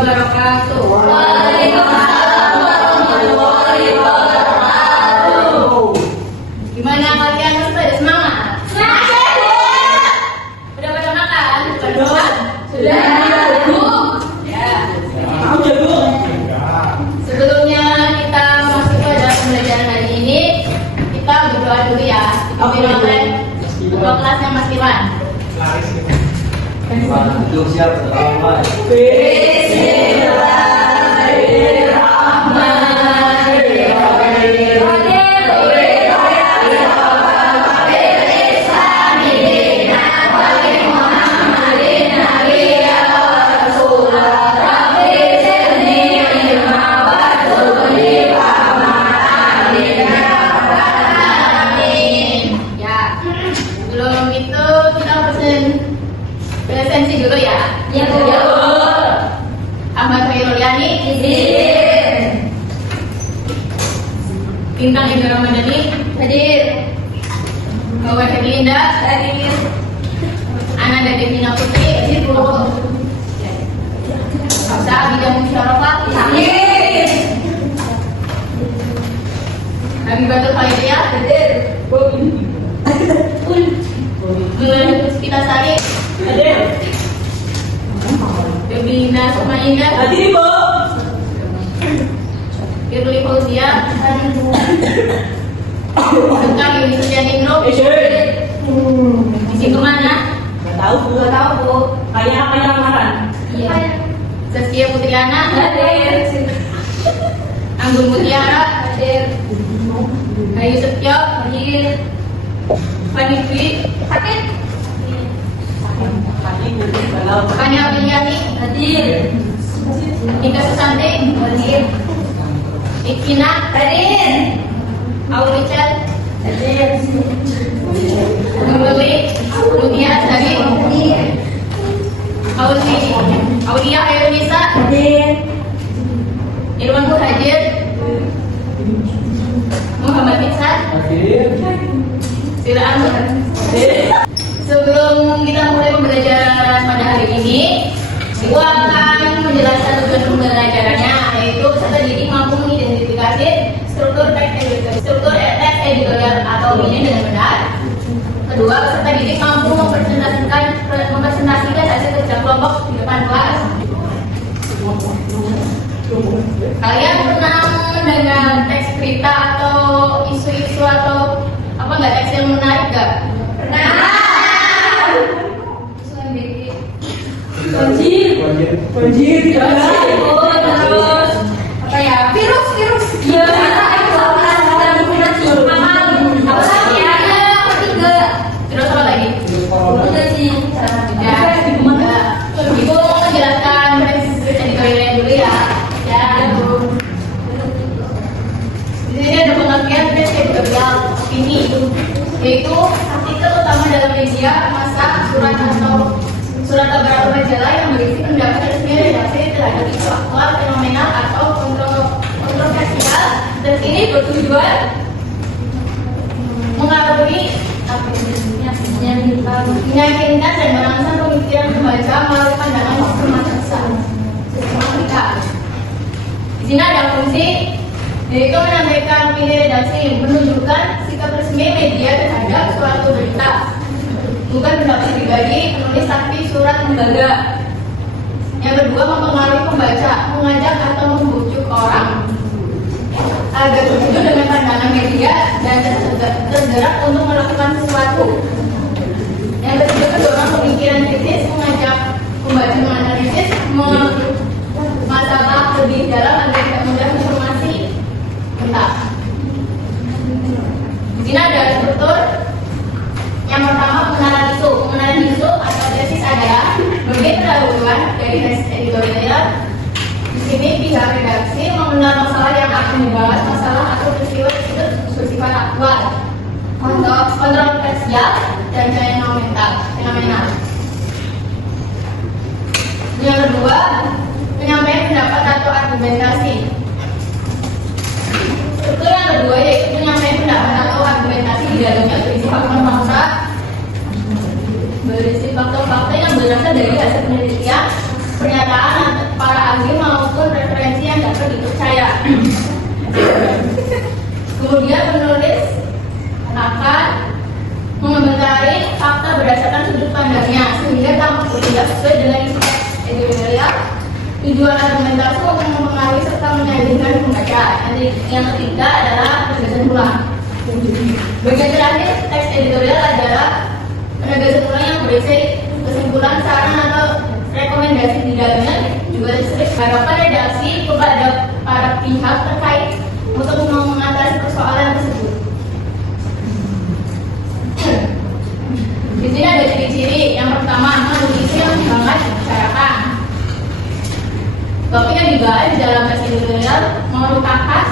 wabarakatuh. Waalaikumsalam warahmatullahi wabarakatuh. Gimana kalian pada semangat? Semangat! Udah pada makan? Belum? Sudah. Ya. Sebelumnya kita masuk pada pembelajaran hari ini, kita berdoa dulu ya. Dipimpin oleh ketua kelasnya Mas Iwan. Ya, sebelum itu kita presensi dulu ya. Ya, Bu. Ahmad Khairul-Yani, Izin. Bintang Ibu Ramadhani, Hadir. Bawa Helinda, Hadir. Ananda Devina Putri, Hadir, Bu. Hamzah Abidah Musyawarah, Hadir. Habibatul Khairiyah, Hadir. Mulai Puspita Sari, Hadir. Devina Sukmaindah, Hadir, Bu. Firly Fauzia, serta Yuni Sujaningro. Isi kemana? Gak tahu, Bu. Gak tahu, Bu. Kayak makan. Iya. Saskia Putriana, Hadir. Anggun Mutiara, Hadir. Bayu Setio, Hadir. Fani Dwi, Hadir. Fani Apriliani, Hadir. Nika Susanti, Hadir. Ikina, Hadir. Aurichal, Hadir. Nuruli, Lunia Azhari, Aulia Ayunisa, Hadir. Irwan Muhajir, Muhammad Ihsan, Sila Anwar. Sebelum kita mulai pembelajaran pada hari ini, gua akan menjelaskan tujuan pembelajarannya, yaitu peserta didik mampu mengidentifikasi struktur teks editorial atau ini dengan benar. Kedua, peserta didik mampu mempresentasikan hasil kerja kelompok di depan kelas. Kalian pernah mendengar teks berita atau isu-isu atau apa nggak, teks yang menarik nggak? Pernah. Banjir. Terus apa ya? Virus. Iya. Terus apa lagi? Udah sih. Ya, Ibu menjelaskan prinsip editorialnya dulu ya. Ya, di sini ada pengertian prinsip editorial opini, yaitu artikel utama dalam media, masa, surat kabar atau majalah yang berisi pendapat resmi redaksi terhadap isu aktual, fenomenal atau kontroversial, dan ini bertujuan mengarungi meyakinkan dan merangsang pemikiran pembaca melalui pandangan sistematika. Di sini ada fungsi, yaitu menyampaikan opini redaksi, menunjukkan sikap resmi media terhadap suatu berita, bukan pendapat pribadi penulis tapi surat lembaga. Yang kedua, mempengaruhi pembaca, mengajak atau membujuk orang agar setuju dengan pandangan media dan tergerak untuk melakukan sesuatu. Yang ketiga, mendorong pemikiran kritis, mengajak pembaca menganalisis masalah lebih dalam agar tidak mudah informasi mentah. Di sini ada struktur. Yang pertama, pengenalan isu. Pengenalan isu atau tesis adalah bagian pendahuluan dari tesis editorial. Di sini pihak redaksi mengenal masalah yang akan dibahas, masalah atau peristiwa itu bersifat aktual, kontroversial, dan fenomenal. Yang kedua, penyampaian pendapat atau argumentasi. Struktur yang kedua yaitu penyampaian pendapat atau argumentasi, di dalamnya berisi fakta-fakta yang berasal dari hasil penelitian pernyataan para ahli maupun referensi yang dapat dipercaya. Kemudian penulis akan mengomentari fakta berdasarkan sudut pandangnya sehingga tidak sesuai dengan isi editorial. Tujuan argumentasi untuk mempengaruhi serta meyakinkan pembaca. Yang ketiga adalah penegasan ulang. Bagian terakhir teks editorial adalah penegasan ulang yang berisi kesimpulan, saran atau rekomendasi di dalamnya. Juga disebut harapan redaksi kepada para pihak terkait untuk mengatasi persoalan tersebut. Di sini ada ciri-ciri. Yang pertama, mengisi yang sangat dibicarakan. Topik yang dibahas dalam teks editorial merupakan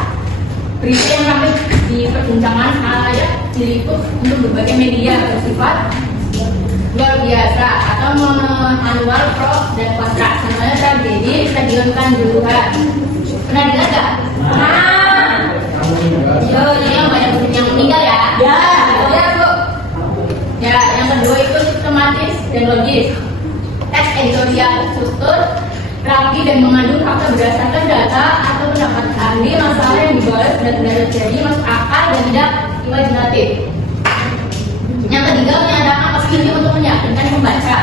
berita yang ramai di perbincangan halayak diliput untuk berbagai media bersifat luar biasa atau manual pro dan kontra. Contohnya tragedi Stadion Kanjuruhan. Pernah dengar nggak? Ini yang banyak yang meninggal ya? Ya Bu. Ya, yang kedua itu sistematis dan logis. Teks editorial struktur, rapi dan mengandung fakta berdasarkan data atau pendapat ahli. Masalah yang dibahas benar-benar terjadi, masuk akal dan tidak imajinatif. Yang ketiga, menyatakan opini untuk meyakinkan pembaca.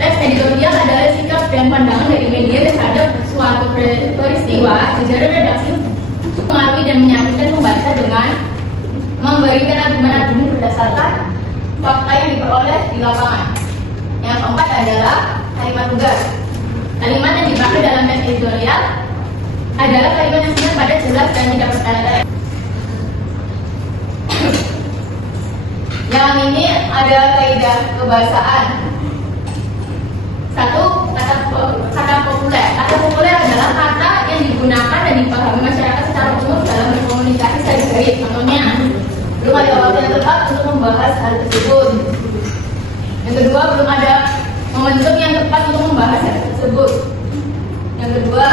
Teks editorial adalah sikap dan pandangan dari media terhadap suatu peristiwa. Jajaran redaksi mengaruhi dan meyakinkan pembaca dengan memberikan argumen-argumen berdasarkan fakta yang diperoleh di lapangan. Yang keempat adalah kalimat tugas. Kalimat yang dipakai dalam teks editorial adalah kalimat yang singkat, padat, jelas dan tidak bertele-tele. Yang ini ada kaidah kebahasaan. Satu, kata populer. Kata populer adalah kata yang digunakan dan dipahami masyarakat secara umum dalam berkomunikasi sehari-hari. Contohnya, belum ada waktu yang tepat untuk membahas hal tersebut. Yang kedua, belum ada momentum yang tepat untuk membahas hal tersebut. Yang kedua,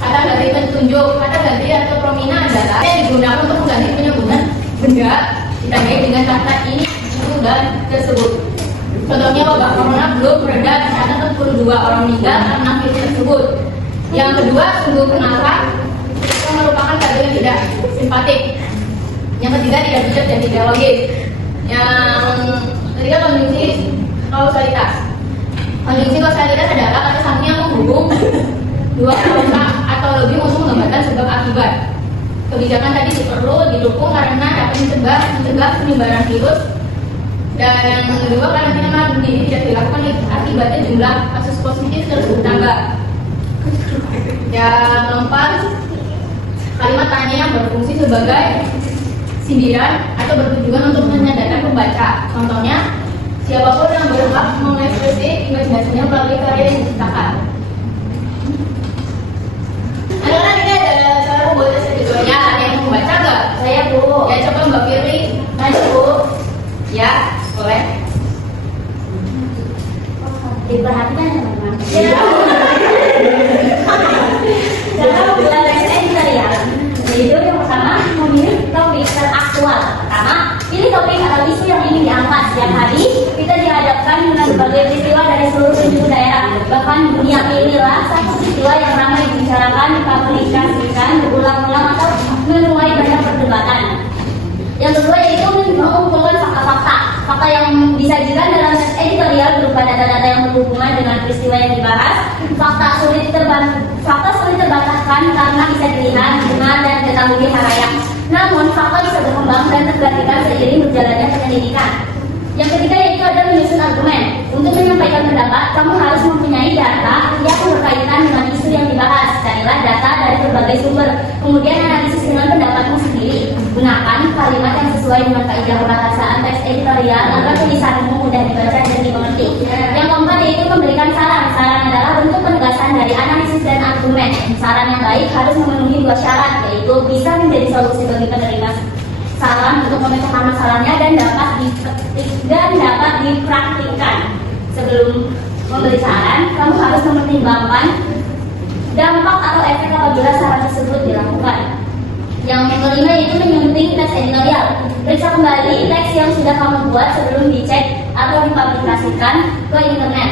kata ganti petunjuk. Kata ganti atau promina adalah yang digunakan untuk mengganti penyebutan benda ditandai dengan kata ini, itu, dan tersebut. Contohnya, wabah corona belum mereda, ternyata 42 orang meninggal karena virus tersebut. Yang kedua, sungguh kenapa itu merupakan kata yang tidak simpatik. Yang ketiga, tidak bijak dan tidak logis. Yang ketiga, kondisi kausalitas. Kondisi kausalitas adalah kata sambung yang menghubung dua kata atau lebih untuk menggambarkan sebab akibat. Kebijakan tadi perlu didukung karena dapat mencegah penyebaran virus. Dan yang kedua, karantina mandiri tidak dilakukan akibatnya jumlah kasus positif terus bertambah. Yang keempat, kalimat tanya yang berfungsi sebagai sindiran atau bertujuan untuk menyadarkan pembaca. Contohnya, siapapun yang berhak mengekspresi imajinasinya melalui karya yang diciptakan. Anak-anak, ini adalah cara membuat teks editorial. Ada yang mau baca nggak? Saya Bu. Ya, coba Mbak Firly. Maju Bu. Ya, boleh. Diperhatikan ya teman-teman. Cara membuat teks editorial. Yaitu yang pertama, memilih topik teraktual. Pertama, pilih topik atau isu yang ingin diangkat. Setiap hari kita dihadapkan dengan berbagai peristiwa dari seluruh penjuru daerah, bahkan dunia. Pilihlah satu peristiwa yang ramai dibicarakan, dipublikasikan, berulang-ulang atau menuai banyak perdebatan. Yang kedua yaitu mengumpulkan fakta yang disajikan dalam teks editorial berupa data-data yang berhubungan dengan peristiwa yang dibahas. Fakta sulit terbantahkan karena bisa dilihat, dengar, dan diketahui halayak. Namun fakta bisa berkembang dan tergantikan seiring berjalannya penyelidikan. Yang ketiga yaitu ada menyusun argumen. Untuk menyampaikan pendapat, kamu harus mempunyai data yang berkaitan dengan isu yang dibahas. Carilah data dari berbagai sumber, kemudian analisis dengan pendapatmu sendiri. Gunakan kalimat yang sesuai dengan kaidah bahasaan teks editorial agar tulisanmu mudah dibaca dan dimengerti. Yang keempat yaitu memberikan saran. Saran adalah bentuk penegasan dari analisis dan argumen. Saran yang baik harus memenuhi dua syarat, yaitu bisa menjadi solusi bagi penerima saran untuk memecahkan masalahnya dan dapat dipraktikkan. Sebelum memberi saran, kamu harus mempertimbangkan dampak atau efek apabila saran tersebut dilakukan. Yang kelima yaitu menyunting teks editorial. Periksa kembali teks yang sudah kamu buat sebelum dicek atau dipublikasikan ke internet.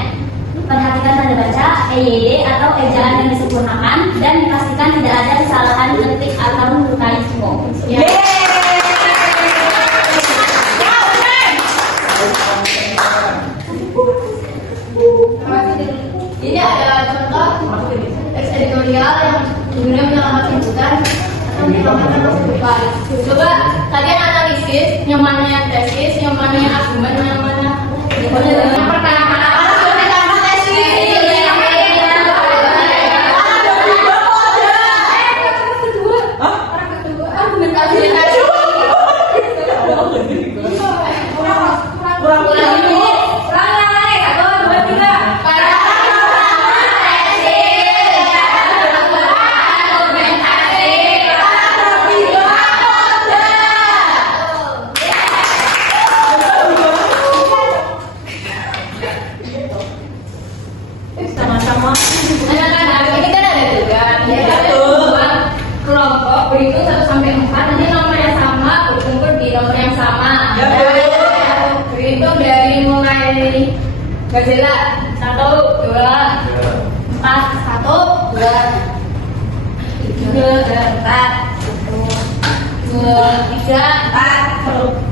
Perhatikan tanda baca, EYD atau ejaan yang disempurnakan dan dipastikan tidak ada kesalahan ketik atau melukai semua. Ini ada contoh teks editorial yang kemudian menyelamatkan sebutan atau menyelamatkan kehidupan. Coba kalian analisis yang mana yang tesis, yang mana yang argumen, yang mana yang pertama. Anak-anak ini kan ada juga dua kelompok berhitung 1 sampai 4, nanti nomor yang sama berkumpul di nomor yang sama. Berhitung dari mulai gajela 1, 2, 4, 1, 2, 3, 4, 2, 3, 4, 2,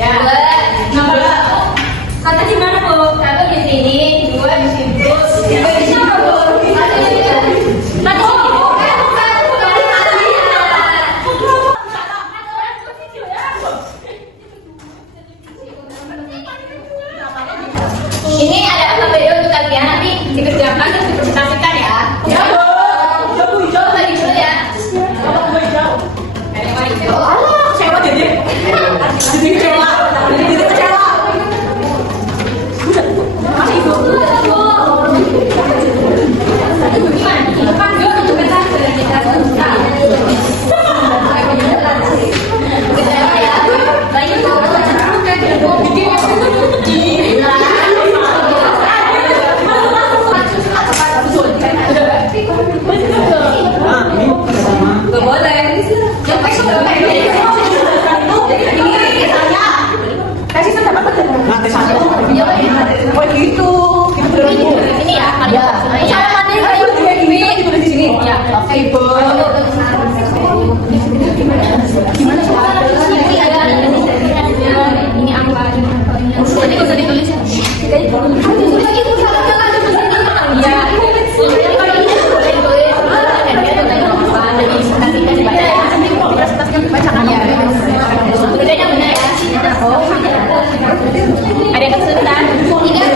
ya, nomor 1 di mana Bu? 1 di sini, 2 di situ, 3 di situ, 1 di sini. Ini ada alfabet untuk kalian, nanti dikerjakan terus dipresentasikan ya. Coba bagi dulu ya. Ada yang mau hijau.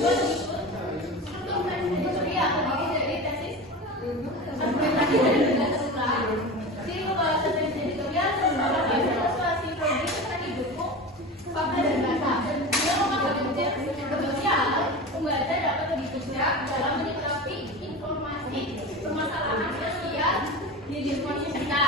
Gue ikut pertemuan editorial terdiri dari tesis argumentasi dan kesukaan. Jadi pembahasan tesis editorial membawa ilustrasi produk tadi buku fakta dan data. Dia memakai kemudian pembaca dapat lebih bijak dalam menyikapi informasi permasalahan sosial di diskusi kita.